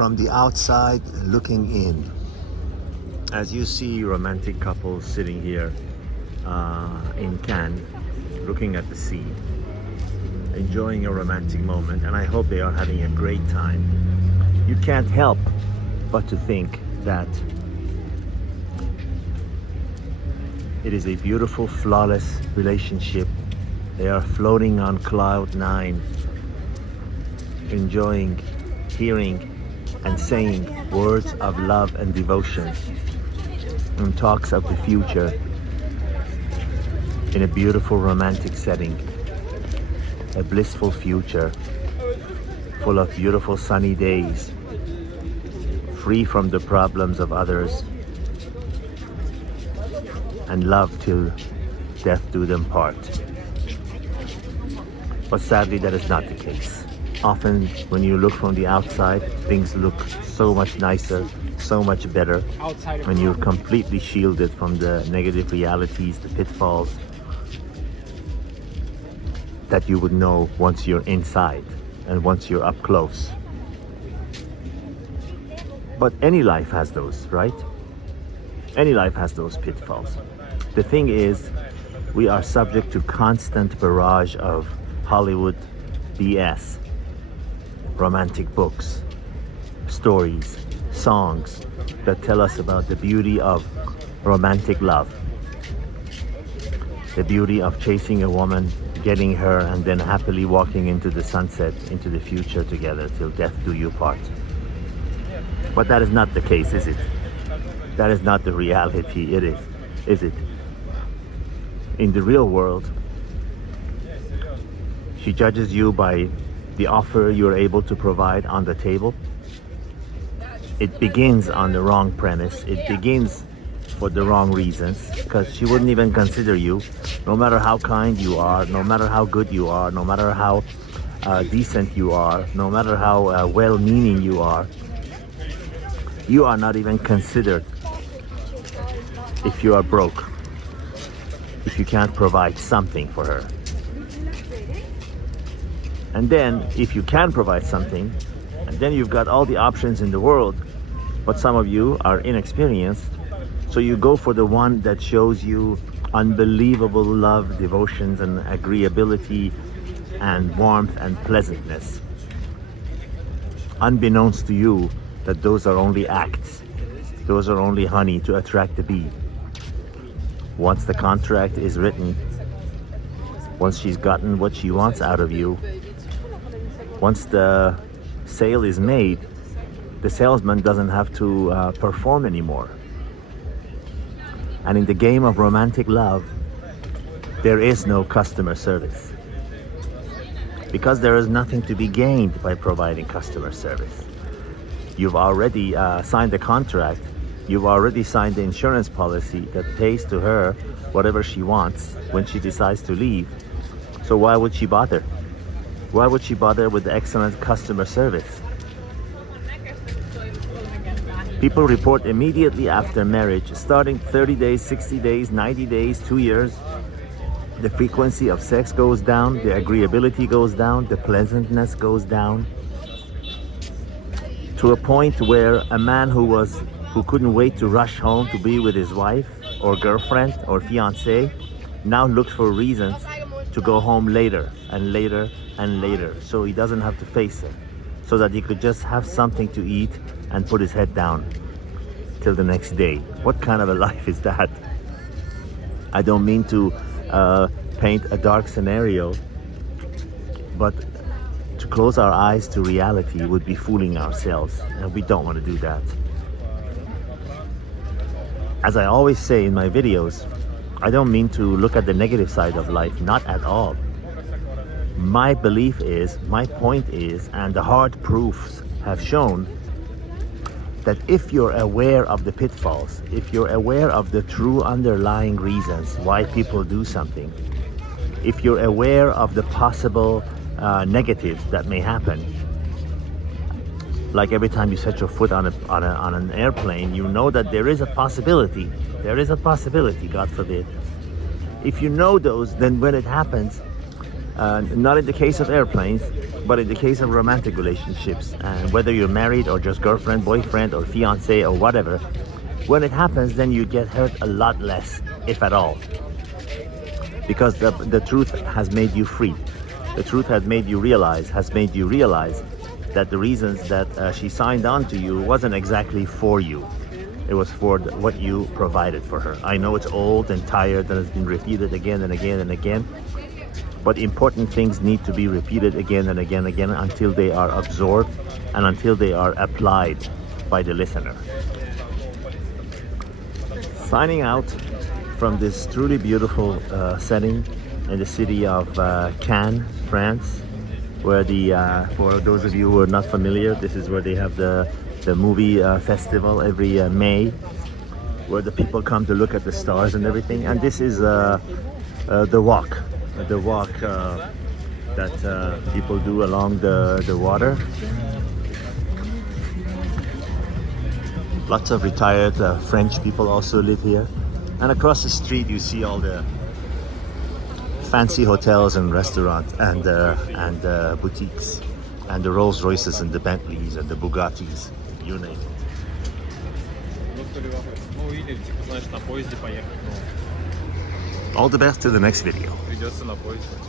from the outside looking in. As you see romantic couples sitting here in Cannes, looking at the sea, enjoying a romantic moment, and I hope they are having a great time. You can't help but to think that it is a beautiful, flawless relationship. They are floating on cloud 9, enjoying, hearing, and saying words of love and devotion, and talks of the future in a beautiful romantic setting. A blissful future full of beautiful sunny days, free from the problems of others, and love till death do them part. But sadly, that is not the case. Often when you look from the outside, things look so much nicer, so much better, when you're completely shielded from the negative realities, the pitfalls, that you would know once you're inside and once you're up close. But any life has those, right? Any life has those pitfalls. The thing is, we are subject to constant barrage of Hollywood BS, romantic books, stories, songs that tell us about the beauty of romantic love, the beauty of chasing a woman, getting her, and then happily walking into the sunset, into the future together till death do you part. But that is not the case, is it? That is not the reality, is it? In the real world, she judges you by the offer you're able to provide on the table. It begins on the wrong premise. It begins for the wrong reasons, because she wouldn't even consider you, no matter how kind you are, no matter how good you are, no matter how decent you are, no matter how well-meaning you are. You are not even considered if you are broke, if you can't provide something for her. And then if you can provide something, and then you've got all the options in the world, but some of you are inexperienced, so you go for the one that shows you unbelievable love, devotions, and agreeability, and warmth and pleasantness, unbeknownst to you that those are only acts. Those are only honey to attract the bee. Once the contract is written, once she's gotten what she wants out of you, once the sale is made, the salesman doesn't have to perform anymore. And in the game of romantic love, there is no customer service, because there is nothing to be gained by providing customer service. You've already signed the contract. You've already signed the insurance policy that pays to her whatever she wants when she decides to leave. So why would she bother? Why would she bother with excellent customer service? People report immediately after marriage, starting 30 days, 60 days, 90 days, 2 years, the frequency of sex goes down, the agreeability goes down, the pleasantness goes down, to a point where a man who couldn't wait to rush home to be with his wife or girlfriend or fiancée now looks for reasons to go home later and later and later, so he doesn't have to face her, so that he could just have something to eat and put his head down till the next day. What kind of a life is that? I don't mean to paint a dark scenario, but to close our eyes to reality would be fooling ourselves, and we don't want to do that. As I always say in my videos, I don't mean to look at the negative side of life, not at all. My belief is, my point is, and the hard proofs have shown that if you're aware of the pitfalls, if you're aware of the true underlying reasons why people do something, if you're aware of the possible negatives that may happen, like every time you set your foot on an airplane, you know that there is a possibility, God forbid. If you know those, then when it happens, not in the case of airplanes, But in the case of romantic relationships, and whether you're married or just girlfriend, boyfriend, or fiance, or whatever, when it happens, then you get hurt a lot less, if at all. Because the truth has made you free. The truth has made you realize that the reasons that she signed on to you wasn't exactly for you. It was for what you provided for her. I know it's old and tired and has been repeated again and again and again, but important things need to be repeated again and again and again until they are absorbed and until they are applied by the listener. Signing out from this truly beautiful setting in the city of Cannes, France, where for those of you who are not familiar, this is where they have the movie festival every May, where the people come to look at the stars and everything. And this is the walk that people do along the water. Lots of retired French people also live here. And across the street you see all the fancy hotels and restaurants and boutiques, and the Rolls Royces and the Bentleys and the Bugattis, you name it. All the best to the next video.